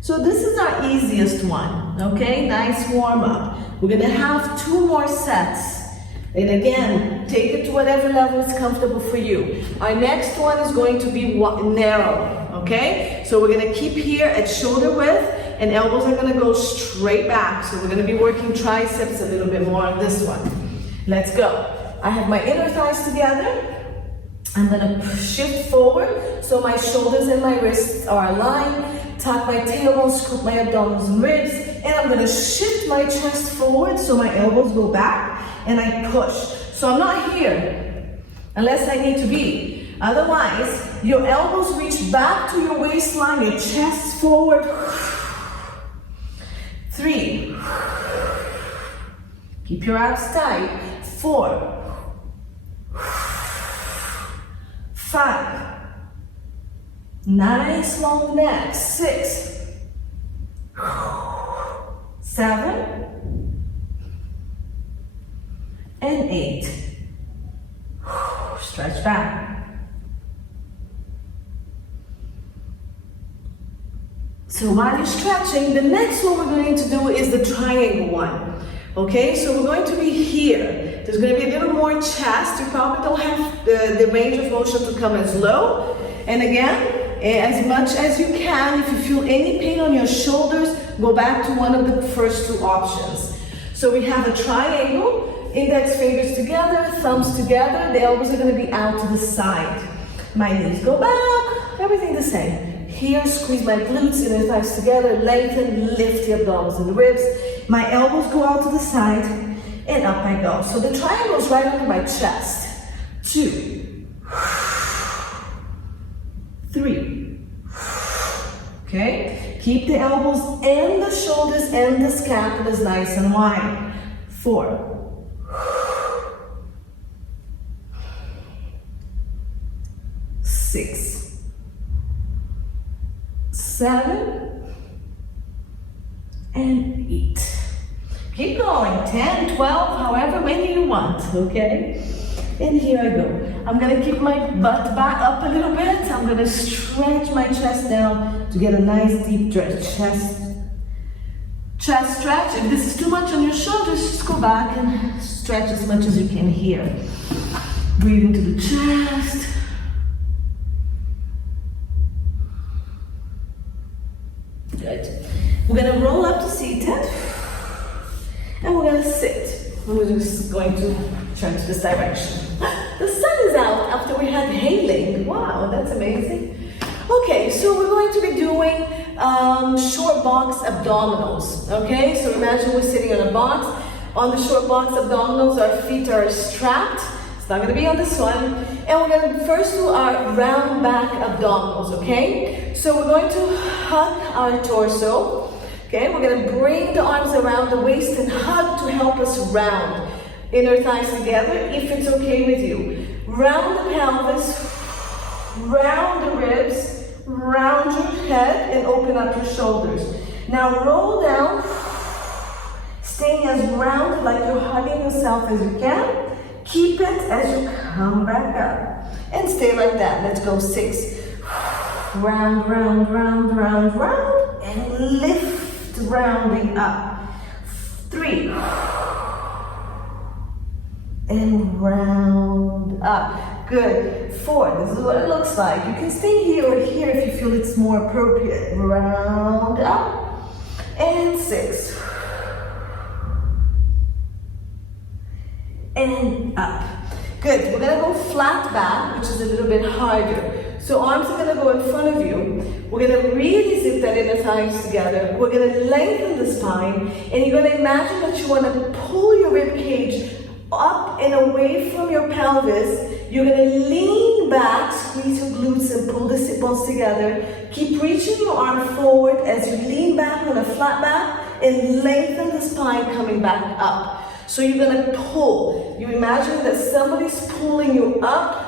So this is our easiest one, okay? Nice warm up. We're going to have 2 more sets. And again, take it to whatever level is comfortable for you. Our next one is going to be narrow, okay? So we're going to keep here at shoulder width, and elbows are going to go straight back. So we're going to be working triceps a little bit more on this one. Let's go. I have my inner thighs together. I'm going to shift forward, so my shoulders and my wrists are aligned. Tuck my tailbone, scoop my abdominals and ribs, and I'm going to shift my chest forward, so my elbows go back, and I push. So I'm not here, unless I need to be. Otherwise, your elbows reach back to your waistline, your chest forward. 3. Keep your abs tight. 4. 5. Nice long neck. 6. 7. And 8. Stretch back. So while you're stretching, the next one we're going to do is the triangle one. Okay, so we're going to be here. There's going to be a little more chest. You probably don't have the range of motion to come as low. And again, as much as you can, if you feel any pain on your shoulders, go back to one of the first 2 options. So we have a triangle, index fingers together, thumbs together, the elbows are going to be out to the side. My knees go back, everything the same. Here, squeeze my glutes, inner thighs together, lengthen, lift the abdominals and the ribs. My elbows go out to the side, and up I go. So the triangle is right under my chest. 2. 3. Okay? Keep the elbows and the shoulders and the scapulas nice and wide. 4. 6. 7. And 8. Keep going. 10, 12, however many you want, okay? And here I go. I'm gonna keep my butt back up a little bit. I'm gonna stretch my chest down to get a nice deep chest stretch. If this is too much on your shoulders, just go back and stretch as much as you can here. Breathe into the chest. Good. We're gonna roll up to seated. And we're gonna sit. We're just going to turn to this direction. The sun is out after we had hailing. Wow, that's amazing. Okay, so we're going to be doing short box abdominals. Okay, so imagine we're sitting on a box. On the short box abdominals, our feet are strapped. It's not gonna be on this one. And we're gonna first do our round back abdominals, okay? So we're going to hug our torso. Okay, we're going to bring the arms around the waist and hug to help us round. Inner thighs together, if it's okay with you. Round the pelvis, round the ribs, round your head, and open up your shoulders. Now roll down, staying as round like you're hugging yourself as you can. Keep it as you come back up. And stay like that. Let's go. 6. Round, round, round, round, round. And lift. Rounding up. 3. And round up. Good. 4. This is what it looks like. You can stay here or here if you feel it's more appropriate. Round up. And 6. And up. Good. We're going to go flat back, which is a little bit harder. So arms are going to go in front of you. We're going to really zip that inner thighs together. We're going to lengthen the spine. And you're going to imagine that you want to pull your rib cage up and away from your pelvis. You're going to lean back, squeeze your glutes and pull the sit bones together. Keep reaching your arm forward as you lean back on a flat back and lengthen the spine coming back up. So you're going to pull. You imagine that somebody's pulling you up.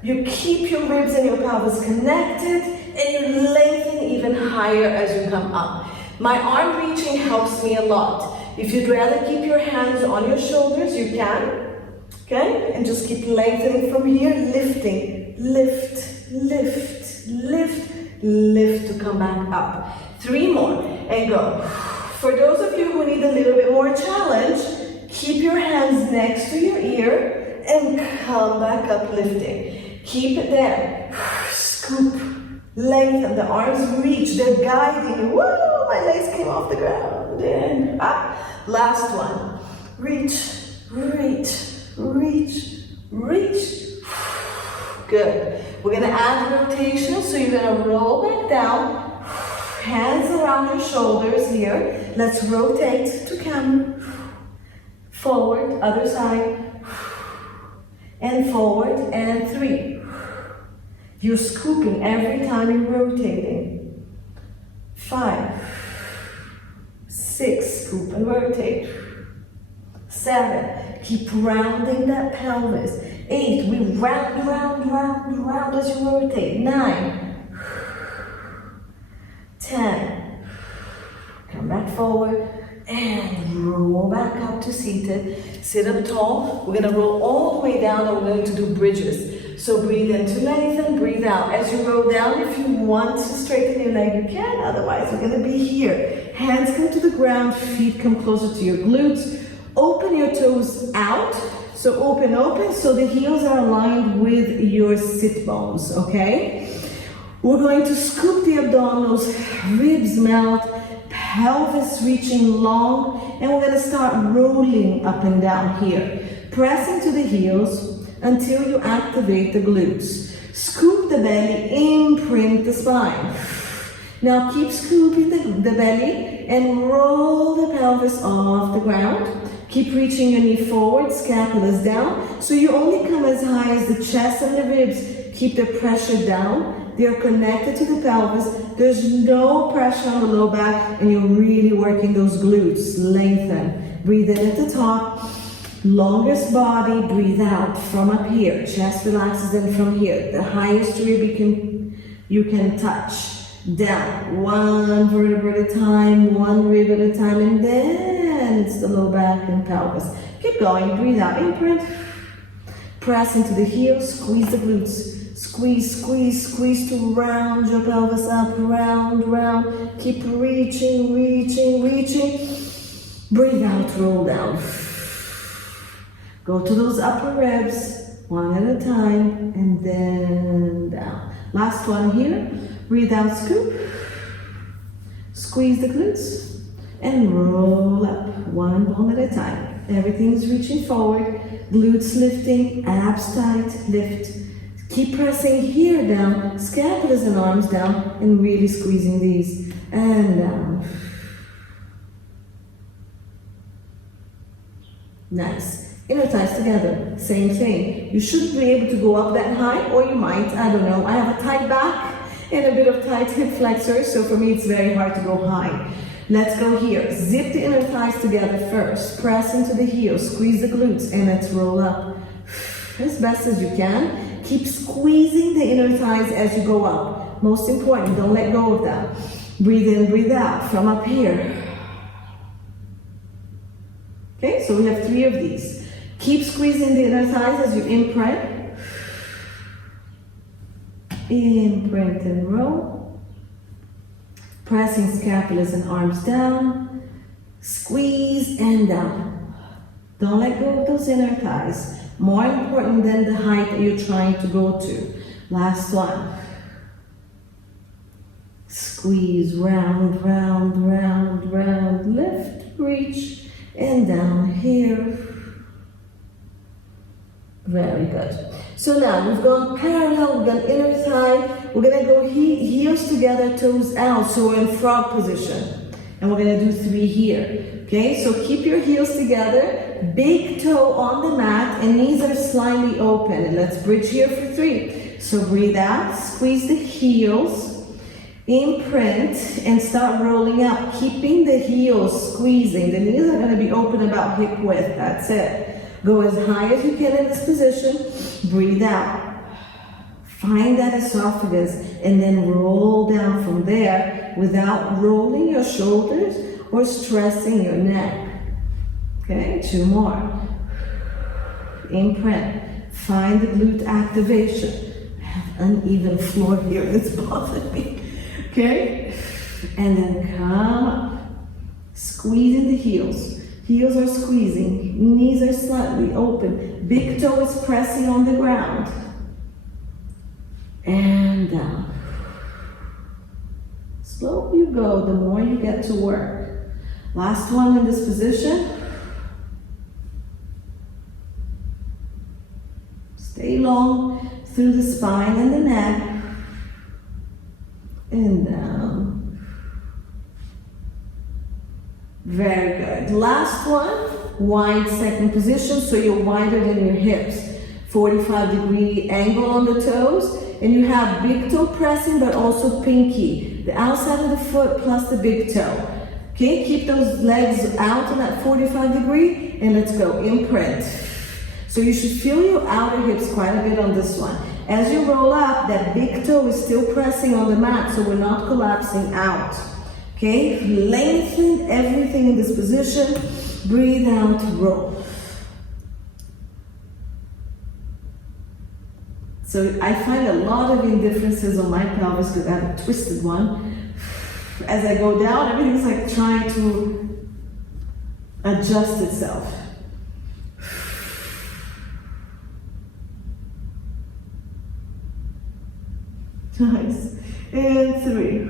You keep your ribs and your pelvis connected, and you lengthen even higher as you come up. My arm reaching helps me a lot. If you'd rather keep your hands on your shoulders, you can. Okay? And just keep lengthening from here, lifting. Lift, lift, lift, lift to come back up. 3 more, and go. For those of you who need a little bit more challenge, keep your hands next to your ear and come back up lifting. Keep it there. Scoop. Lengthen. The arms reach. They're guiding you. Woo! My legs came off the ground. And up. Last one. Reach. Reach. Reach. Reach. Good. We're going to add rotation. So you're going to roll back down. Hands around your shoulders here. Let's rotate to camera. Forward. Other side. And forward. And 3. You're scooping every time you're rotating. 5, 6, scoop and rotate. 7, keep rounding that pelvis. 8, we round as you rotate. 9, 10, come back forward and roll back up to seated. Sit up tall. We're gonna roll all the way down and we're going to do bridges. So breathe in to lengthen, breathe out. As you roll down, if you want to straighten your leg, you can. Otherwise, we're gonna be here. Hands come to the ground, feet come closer to your glutes. Open your toes out. So open, so the heels are aligned with your sit bones, okay? We're going to scoop the abdominals, ribs melt, pelvis reaching long, and we're gonna start rolling up and down here. Press into the heels until you activate the glutes. Scoop the belly, imprint the spine. Now keep scooping the belly and roll the pelvis off the ground. Keep reaching your knee forward, scapulas down. So you only come as high as the chest and the ribs. Keep the pressure down. They're connected to the pelvis. There's no pressure on the low back and you're really working those glutes. Lengthen. Breathe in at the top. Longest body, breathe out from up here. Chest relaxes in from here. The highest rib you can touch. Down. One vertebra at a time, one rib at a time, and then it's the low back and pelvis. Keep going. Breathe out. Imprint. Press into the heels. Squeeze the glutes. Squeeze, squeeze, squeeze to round your pelvis up. Round, round. Keep reaching, reaching, reaching. Breathe out. Roll down. Go to those upper ribs, one at a time, and then down. Last one here. Breathe out, scoop. Squeeze the glutes and roll up, one bone at a time. Everything's reaching forward, glutes lifting, abs tight, lift. Keep pressing here down, scapulas and arms down, and really squeezing these, and down. Nice. Inner thighs together, same thing. You should be able to go up that high, or you might, I don't know. I have a tight back and a bit of tight hip flexors, so for me it's very hard to go high. Let's go here. Zip the inner thighs together first. Press into the heels, squeeze the glutes, and let's roll up. As best as you can. Keep squeezing the inner thighs as you go up. Most important, don't let go of that. Breathe in, breathe out from up here. Okay, so we have 3 of these. Keep squeezing the inner thighs as you imprint. Imprint and roll. Pressing scapulas and arms down. Squeeze and down. Don't let go of those inner thighs. More important than the height that you're trying to go to. Last one. Squeeze, round, round, round, round. Lift, reach, and down here. Very good. So now we've gone parallel, we've gone inner thigh. We're gonna go heels together, toes out. So we're in frog position. And we're gonna do 3 here. Okay, so keep your heels together, big toe on the mat, and knees are slightly open. And let's bridge here for 3. So breathe out, squeeze the heels, imprint, and start rolling up, keeping the heels squeezing. The knees are gonna be open about hip width, that's it. Go as high as you can in this position. Breathe out. Find that esophagus and then roll down from there without rolling your shoulders or stressing your neck. Okay, 2 more. Imprint. Find the glute activation. I have uneven floor here, it's bothering me. Okay, and then come up. Squeezing the heels. Heels are squeezing, knees are slightly open, big toe is pressing on the ground. And down. Slow you go, the more you get to work. Last one in this position. Stay long through the spine and the neck. And down. Very good. Last one, wide second position, so you're wider than your hips. 45-degree angle on the toes. and you have big toe pressing, but also pinky. The outside of the foot plus the big toe. Okay, keep those legs out in that 45 degree, and let's go, imprint. So you should feel your outer hips quite a bit on this one. As you roll up, that big toe is still pressing on the mat, so we're not collapsing out. Okay, lengthen everything in this position. Breathe out, roll. So I find a lot of indifferences on my pelvis because I have a twisted one. As I go down, everything's like trying to adjust itself. Nice. And 3.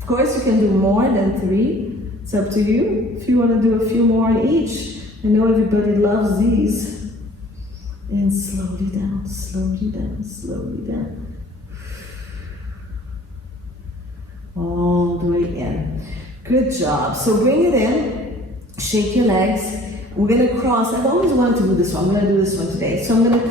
Of course, you can do more than 3. It's up to you. If you want to do a few more in each. I know everybody loves these. And slowly down, slowly down, slowly down. All the way in. Good job. So bring it in. Shake your legs. We're going to cross. I've always wanted to do this one. I'm going to do this one today. So I'm going to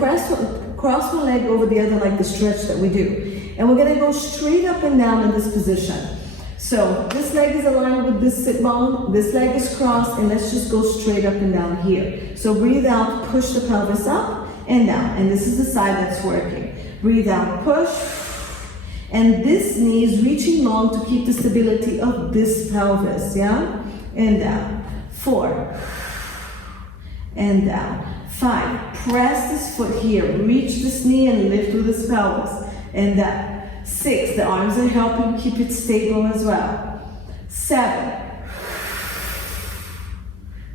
cross my leg over the other like the stretch that we do. And we're going to go straight up and down in this position. So this leg is aligned with this sit bone. This leg is crossed. And let's just go straight up and down here. So breathe out. Push the pelvis up and down. And this is the side that's working. Breathe out. Push. And this knee is reaching long to keep the stability of this pelvis. Yeah? And down. 4. And down. 5. Press this foot here. Reach this knee and lift with this pelvis. And down. 6. The arms are helping keep it stable as well. 7.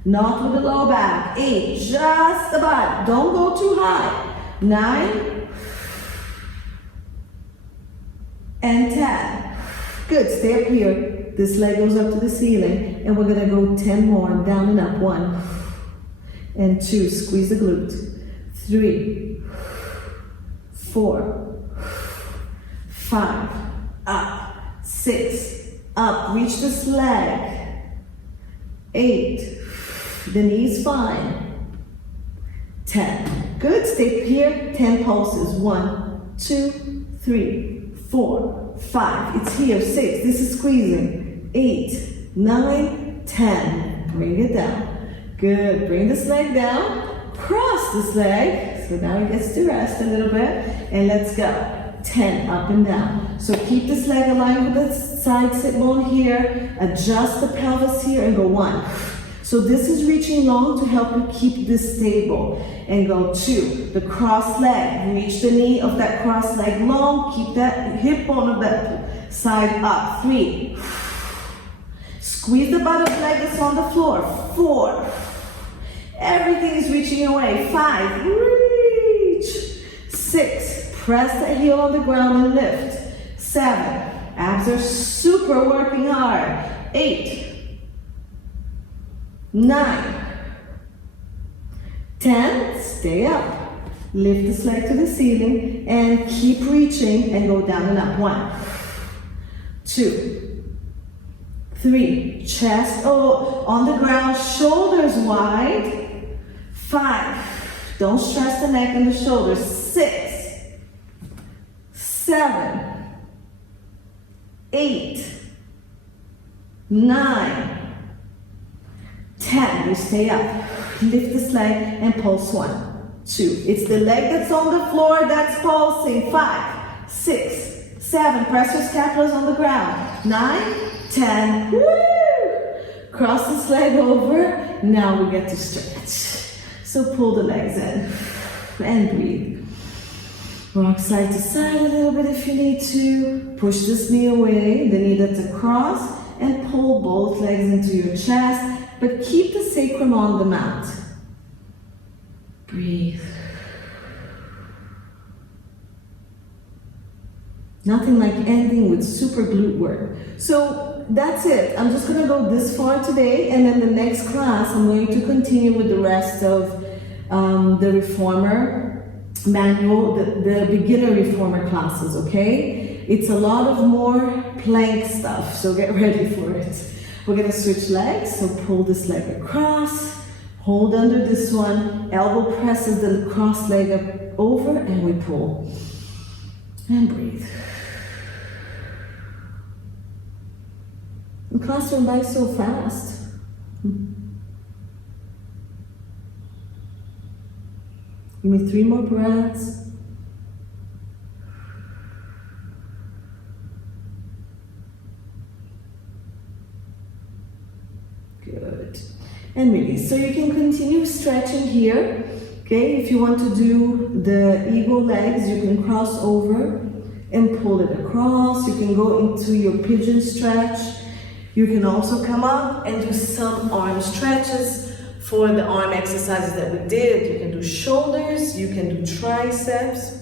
Not with the low back. 8. Just the butt. Don't go too high. 9. And 10. Good. Stay up here. This leg goes up to the ceiling. And we're going to go 10 more. Down and up. 1. And 2. Squeeze the glute. 3. 4. 5. Up. 6. Up. Reach this leg. 8. The knee's fine. 10. Good. Stay here. 10 pulses. 1, 2, 3, 4, 5. It's here. 6. This is squeezing. 8, 9, 10. Bring it down. Good. Bring this leg down. Cross this leg. So now it gets to rest a little bit. And let's go. 10 up and down. So keep this leg aligned with the side sit bone here. Adjust the pelvis here and go 1. So this is reaching long to help you keep this stable. And go 2. The cross leg. Reach the knee of that cross leg long. Keep that hip bone of that side up. 3. Squeeze the butt of the leg that's on the floor. 4. Everything is reaching away. 5. Reach. 6. Press that heel on the ground and lift. 7. Abs are super working hard. 8. 9. 10. Stay up. Lift this leg to the ceiling and keep reaching and go down and up. 1. 2. 3. Chest on the ground, shoulders wide. 5. Don't stress the neck and the shoulders. 6. 7. 8. 9. 10. You stay up. Lift this leg and pulse. 1, 2. It's the leg that's on the floor that's pulsing. 5, 6, 7. Press your scapulas on the ground. 9, 10. Woo! Cross this leg over. Now we get to stretch. So pull the legs in and breathe. Rock side to side a little bit if you need to. Push this knee away, the knee that's across, and pull both legs into your chest, but keep the sacrum on the mat. Breathe. Nothing like ending with super glute work. So that's it. I'm just gonna go this far today, and then the next class I'm going to continue with the rest of the reformer manual, the beginner reformer classes, okay? It's a lot of more plank stuff, so get ready for it. We're gonna switch legs, so pull this leg across, hold under this one, elbow presses the cross leg up over, and we pull. And breathe. The class went by so fast. Give me 3 more breaths. Good. And release. So you can continue stretching here. Okay, if you want to do the eagle legs, you can cross over and pull it across. You can go into your pigeon stretch. You can also come up and do some arm stretches for the arm exercises that we did. You can do shoulders, you can do triceps,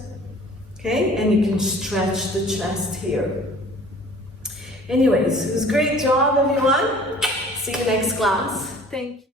okay? And you can stretch the chest here. Anyways, it was a great job, everyone. See you next class. Thank you.